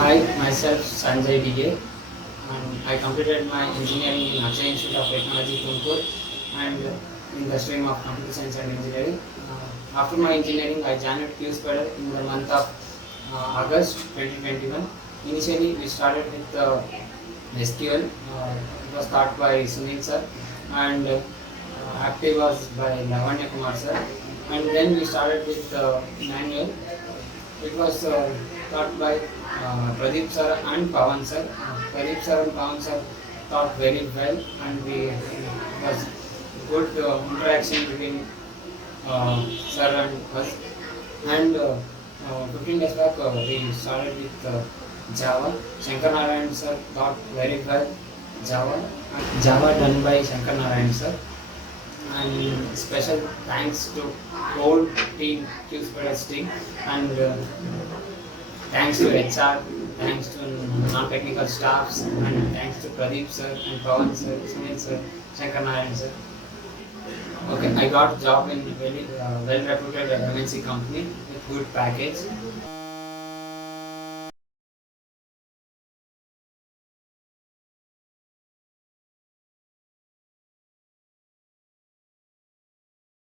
Hi, myself Sanjay DA, and I completed my engineering in Achay Institute of Technology, Tumkur, and in the stream of computer science and engineering. After my engineering, I joined Qspiders in the month of August 2021. Initially, we started with SQL. It was taught by Sunil sir, and active was by Lavanya Kumar sir. And then we started with manual. It was taught by Pradeep sir and Pawan sir. Pradeep sir and Pawan sir taught very well, and we was good interaction between sir and us. And 15 days back, we started with Java. Shankar Narayan sir taught very well Java. Java done by Shankar Narayan sir. And special thanks to whole team, Qspiders team, and thanks to HR, thanks to non-technical staffs, and thanks to Pradeep sir and Pawan sir, Sunil sir, Shankar Narayan sir. Okay, I got job in very well-reputed MNC company with good package.